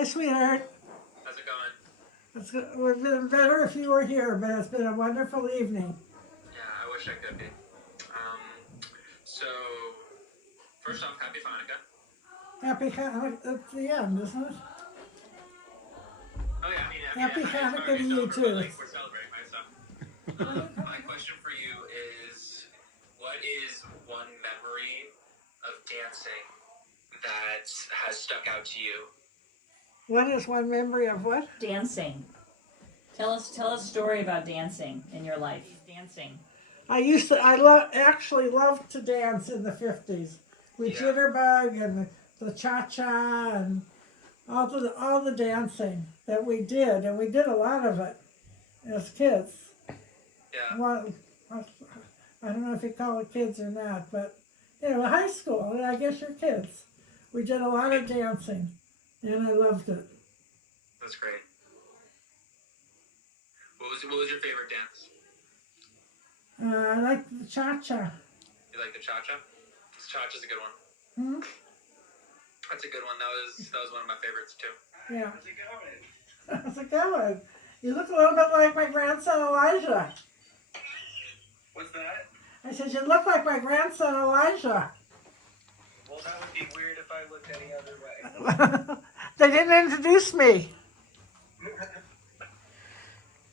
Hi, sweetheart. How's it going? It would have been better if you were here, but it's been a wonderful evening. Yeah, I wish I could be. So, first off, happy Hanukkah. Happy Hanukkah at the end, isn't it? Oh yeah, I mean, Happy it's Hanukkah already to you celebrated, too. like, we're celebrating, right? So, my question for you is, what is one memory of dancing that has stuck out to you? What is one memory of what? Dancing. Tell us a story about dancing in your life. Dancing. Actually loved to dance in the 50s with Jitterbug and the cha-cha and all the dancing that we did, and we did a lot of it as kids. Yeah. Well, I don't know if you call it kids or not, but high school, and I guess you're kids. We did a lot of dancing, and I loved it. That's great. What was your favorite dance? I like the cha-cha. You like the cha-cha? Cha-cha's a good one. Hmm? That's a good one. That was one of my favorites too. Yeah. How's it going? That's a good one. You look a little bit like my grandson Elijah. What's that? I said, you look like my grandson Elijah. Well, that would be weird if I looked any other way. They didn't introduce me.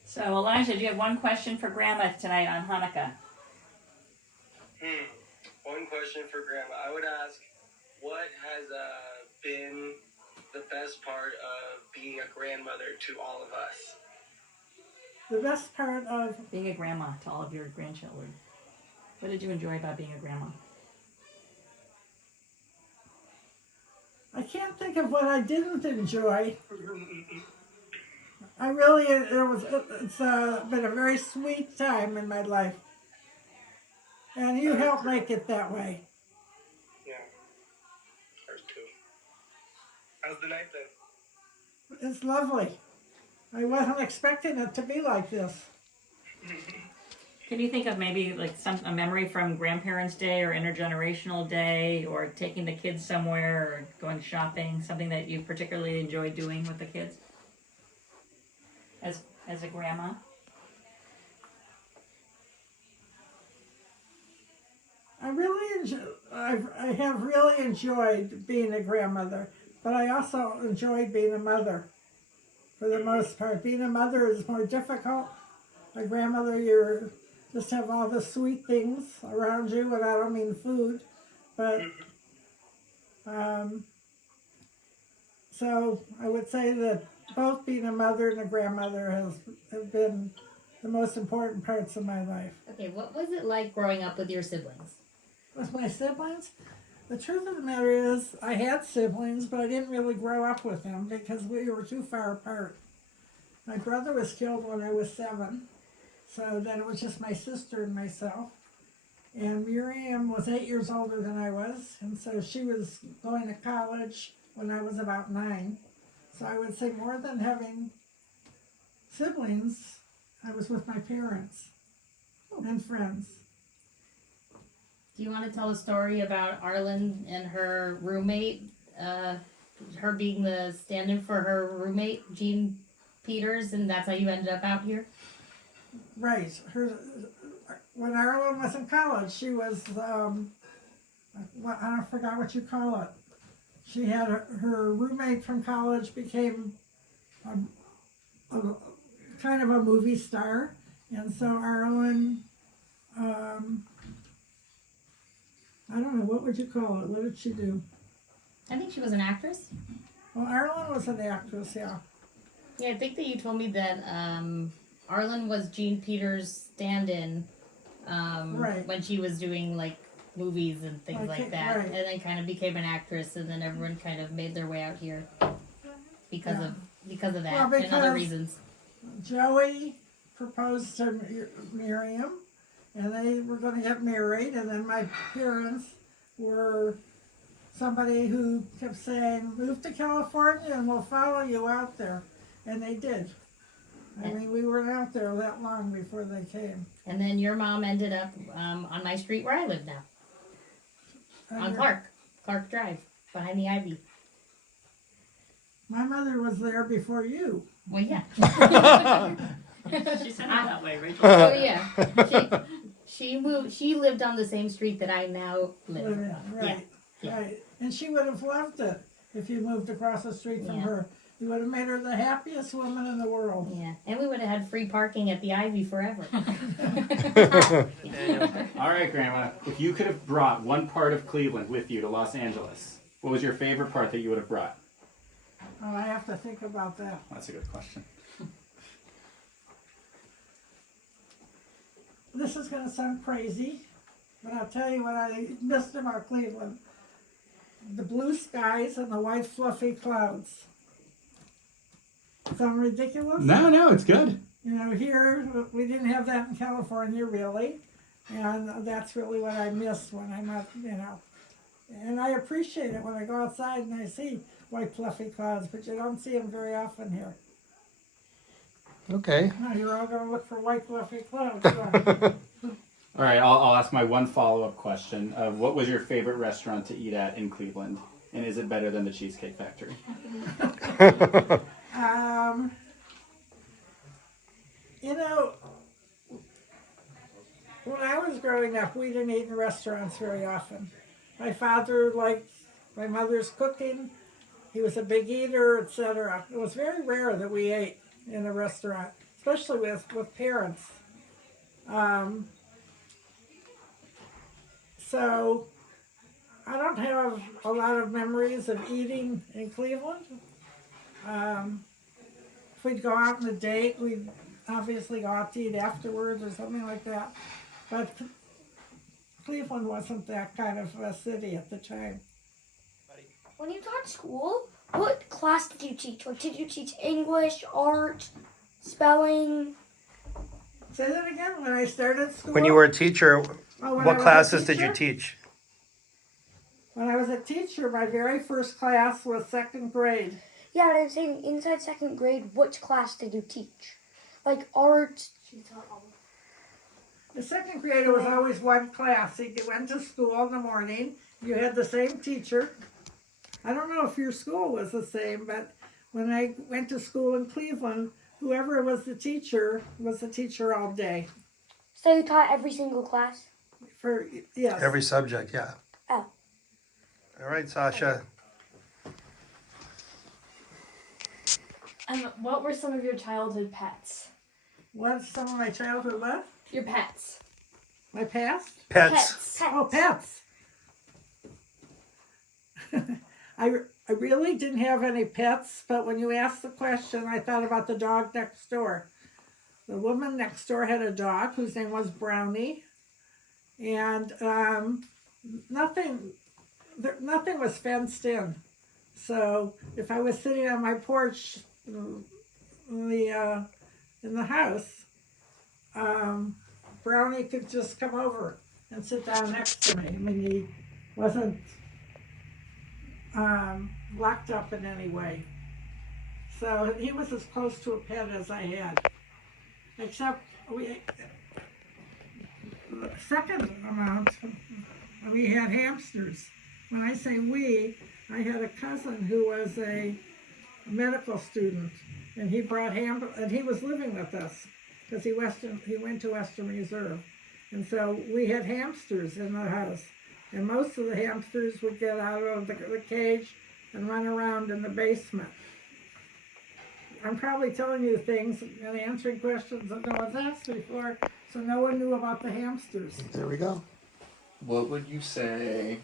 So, Elijah, do you have one question for Grandma tonight on Hanukkah? One question for Grandma. I would ask, what has been the best part of being a grandmother to all of us? The best part of Being a grandma to all of your grandchildren. What did you enjoy about being a grandma? I can't think of what I didn't enjoy. It's been a very sweet time in my life. And you helped make it that way. Yeah. Ours too. How's the night then? It's lovely. I wasn't expecting it to be like this. Can you think of maybe like a memory from Grandparents' Day or Intergenerational Day, or taking the kids somewhere, or going shopping, something that you particularly enjoyed doing with the kids as a grandma? I have really enjoyed being a grandmother, but I also enjoyed being a mother for the most part. Being a mother is more difficult. A grandmother, you just have all the sweet things around you, and I don't mean food, but so I would say that both being a mother and a grandmother have been the most important parts of my life. Okay, what was it like growing up with your siblings? With my siblings? The truth of the matter is, I had siblings, but I didn't really grow up with them because we were too far apart. My brother was killed when I was 7, so then it was just my sister and myself. And Miriam was 8 years older than I was, and so she was going to college when I was about 9. So I would say more than having siblings, I was with my parents and friends. Do you want to tell a story about Arlen and her roommate? Her being the stand-in for her roommate, Jean Peters, and that's how you ended up out here? Right. When Arlen was in college, she was, I forgot what you call it. She had her roommate from college became a kind of a movie star. And so Arlen, I don't know, what would you call it? What did she do? I think she was an actress. Well, Arlen was an actress, yeah. Yeah, I think that you told me that Arlen was Jean Peters' stand-in Right. when she was doing like movies and things like that, right. and then kind of became an actress, and then everyone kind of made their way out here because of that Well, and other because reasons. Joey proposed to Miriam, and they were going to get married, and then my parents were somebody who kept saying, move to California and we'll follow you out there. And they did. I mean, we weren't out there that long before they came. And then your mom ended up on my street where I live now, on Clark Drive, behind the Ivy. My mother was there before you. Well, yeah. She said it that way, Rachel. Oh yeah. She moved. She lived on the same street that I now live. Right, Yeah. right. And she would have loved it if you moved across the street from Yeah. her. You would have made her the happiest woman in the world. Yeah, and we would have had free parking at the Ivy forever. All right, Grandma. If you could have brought one part of Cleveland with you to Los Angeles, what was your favorite part that you would have brought? Oh, I have to think about that. That's a good question. This is going to sound crazy, but I'll tell you what I missed about Cleveland. The blue skies and the white fluffy clouds. Sound ridiculous? No, it's good. You know, here, we didn't have that in California, really. And that's really what I miss when I'm not, you know. And I appreciate it when I go outside and I see white fluffy clouds, but you don't see them very often here. Okay. No, you're all going to look for white fluffy clouds. So. All right, I'll ask my one follow-up question. What was your favorite restaurant to eat at in Cleveland? And is it better than the Cheesecake Factory? You know, when I was growing up, we didn't eat in restaurants very often. My father liked my mother's cooking. He was a big eater, etc. It was very rare that we ate in a restaurant, especially with parents. So I don't have a lot of memories of eating in Cleveland. If we'd go out on a date, we'd obviously go out to eat afterwards or something like that. But Cleveland wasn't that kind of a city at the time. When you taught school, what class did you teach? Like, did you teach English, art, spelling? Say that again. When I started school. When you were a teacher, when I what was a classes did you teacher? teach? When I was a teacher, my very first class was second grade. Yeah, but I'm saying inside second grade, which class did you teach? Like art. She taught all. The second grader was always one class. He went to school in the morning. You had the same teacher. I don't know if your school was the same, but when I went to school in Cleveland, whoever was the teacher all day. So you taught every single class? Yes. Every subject, yeah. Oh. All right, Sasha. What were some of your childhood pets? What's some of my childhood what? Your pets. My past? Pets. Oh, pets. I really didn't have any pets, but when you asked the question, I thought about the dog next door. The woman next door had a dog whose name was Brownie, and nothing was fenced in. So if I was sitting on my porch in the house, Brownie could just come over and sit down next to me. I mean, he wasn't locked up in any way. So he was as close to a pet as I had. Except the second amount, we had hamsters. When I say we, I had a cousin who was a medical student, and he brought and he was living with us because he went to Western Reserve, and so we had hamsters in the house. And most of the hamsters would get out of the cage and run around in the basement. I'm probably telling you things and answering questions that no one's asked before, so no one knew about the hamsters. There we go. What would you say,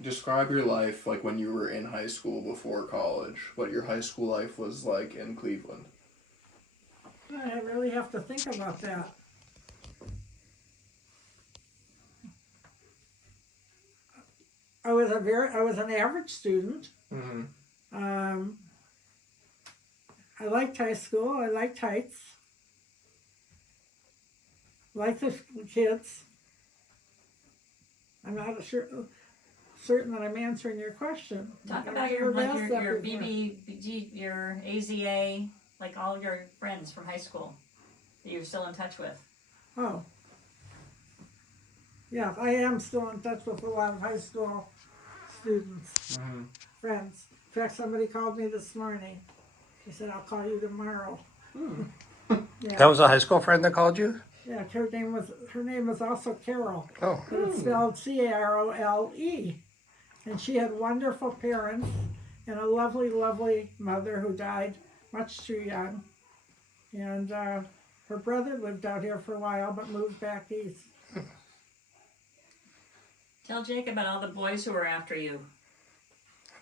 describe your life like when you were in high school before college, what your high school life was like in Cleveland? I really have to think about that. I was an average student. Mm-hmm. I liked high school. I liked heights. Liked the kids. I'm not certain that I'm answering your question. Talk I've about never your asked that before. BBG, your AZA, like all your friends from high school that you're still in touch with. Oh. Yeah, I am still in touch with a lot of high school students, friends. In fact, somebody called me this morning. She said, I'll call you tomorrow. Yeah. That was a high school friend that called you? Yeah, her name was also Carol. Oh. But it's spelled Carole. And she had wonderful parents and a lovely, lovely mother who died much too young. And her brother lived out here for a while but moved back east. Tell Jake about all the boys who were after you.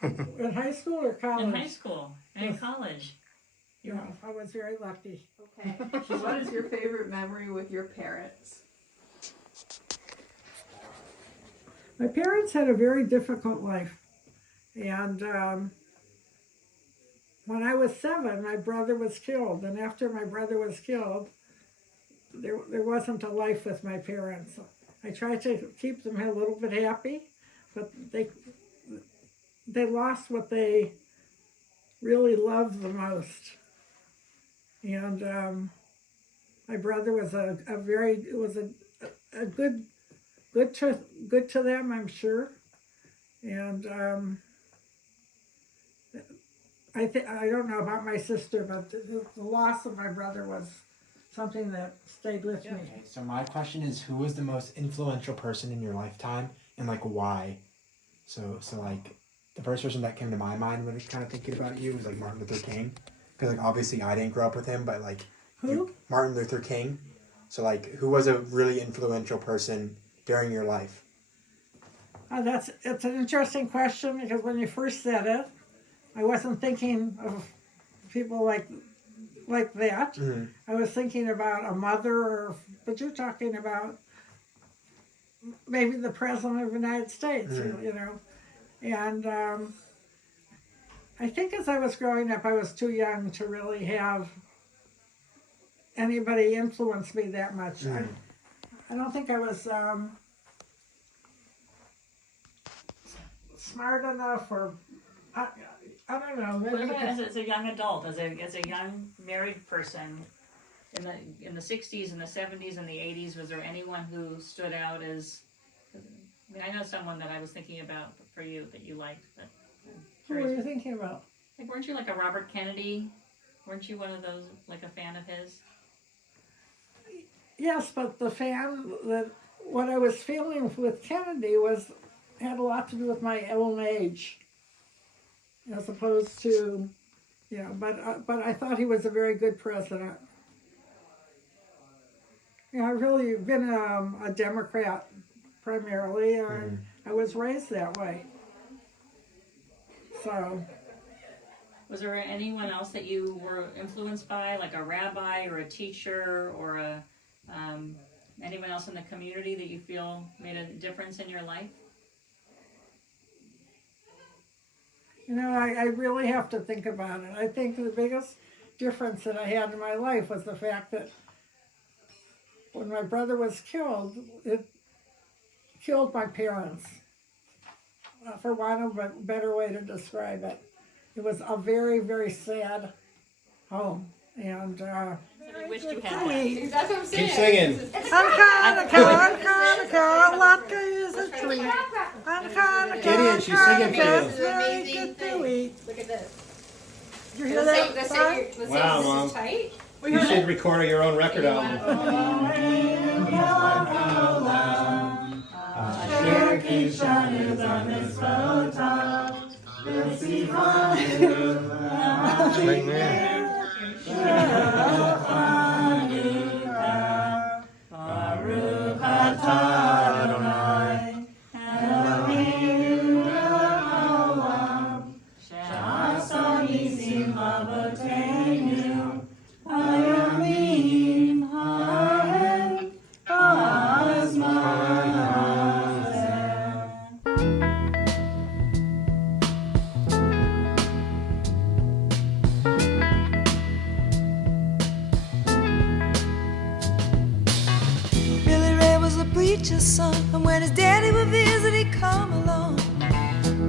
In high school or college? In high school and in college. Yeah, I was very lucky. Okay. So what is your favorite memory with your parents? My parents had a very difficult life. And when I was 7, my brother was killed. And after my brother was killed, there wasn't a life with my parents. I tried to keep them a little bit happy, but they lost what they really loved the most. And my brother was a good to them, I'm sure. And I don't know about my sister, but the loss of my brother was something that stayed with me. Okay, so my question is, who was the most influential person in your lifetime, and like why? So like the first person that came to my mind when I was kind of thinking about you was like Martin Luther King, because like obviously I didn't grow up with him, but like Martin Luther King. So like, who was a really influential person during your life? It's an interesting question, because when you first said it, I wasn't thinking of people like that. Mm-hmm. I was thinking about a mother, but you're talking about maybe the President of the United States, you know. And I think as I was growing up, I was too young to really have anybody influence me that much. I don't think I was smart enough, or I don't know. What Maybe about as a young adult, as a young married person in the 60s and the 70s and the 80s? Was there anyone who stood out as? I mean, I know someone that I was thinking about for you that you liked. But who were you thinking about? Like, weren't you like a Robert Kennedy? Weren't you one of those, like a fan of his? Yes, but what I was feeling with Kennedy had a lot to do with my own age, as opposed to, but I thought he was a very good president. I've really been a Democrat primarily, and I was raised that way. So. Was there anyone else that you were influenced by, like a rabbi or a teacher or anyone else in the community that you feel made a difference in your life? I really have to think about it. I think the biggest difference that I had in my life was the fact that when my brother was killed, it killed my parents, for want of a better way to describe it. It was a very, very sad home. And I wished you had that. That's what I'm saying. Keep singing. Chanukah, what is a treat? Gideon, she's singing for That's you. very good to eat. Look at this. You hear that? Wow, Mom. Tight. You should record your own record album. Turkey shines on his photo. Let's see Baruch atah Adonai, Eloheinu melech haolam, she'asa nisim lavotenu, hayamim ha'hem ha'azman hazeh. Preacher's son, and when his daddy would visit, he'd come along.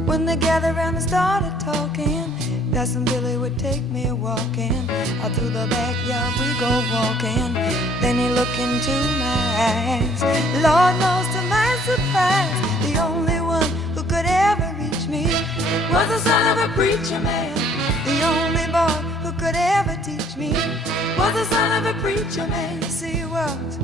When they gathered around and started talking, Cousin Billy would take me walking. Out through the backyard we go walking. Then he looked into my eyes. Lord knows to my surprise, the only one who could ever reach me was the son of a preacher man. The only boy who could ever teach me was the son of a preacher man. Yes, he was.